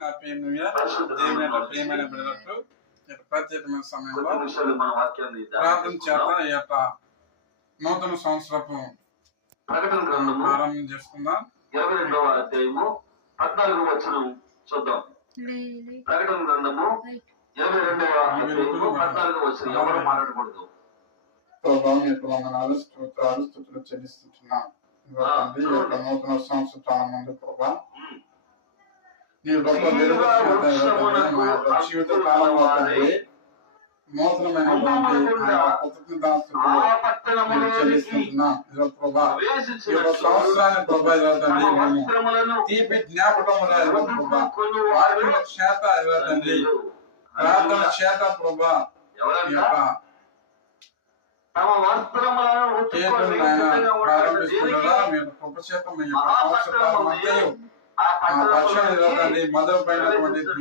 Happy new year. దేవుని యొక్క ప్రియమైన బిడ్డలకు ప్రత్యేకమైన సమయంలో ప్రార్థన చేత ఈ యొక్క నూతన సంవత్సరపు ప్రారంభం చేసుకుందాం. 22వ అధ్యాయము 14వ వచనం చూద్దాం. ప్రకటన గ్రంథము 22వ అధ్యాయము 14వ వచనం. ఎవరు మాట్లాడకూడదు. వందనాలు, స్తోత్రాలు, స్తుతులు చెల్లిస్తున్నాం. ఈ యొక్క నూతన సంవత్సరం చాలా మంది ప్రభా నీ గొప్ప మా యొక్క జీవిత కాలంలో తండ్రి నూతనమైనటువంటి చెల్లిస్తున్నాం. ఇదో ప్రభా ఈ యొక్క సంవత్సరాన్ని ప్రభా ఇదో తండ్రి మేము తీపి జ్ఞాపకముగా ఇదో ప్రభా వాక్యం చేత ఇదో తండ్రి ప్రార్థన చేత ప్రభా ఈ యొక్క ప్రారంభిస్తుండగా మీరు కృప చేత మీ యొక్క సంవత్సరాల మధ్య మొదలుపైనటువంటి జ్ఞాపకం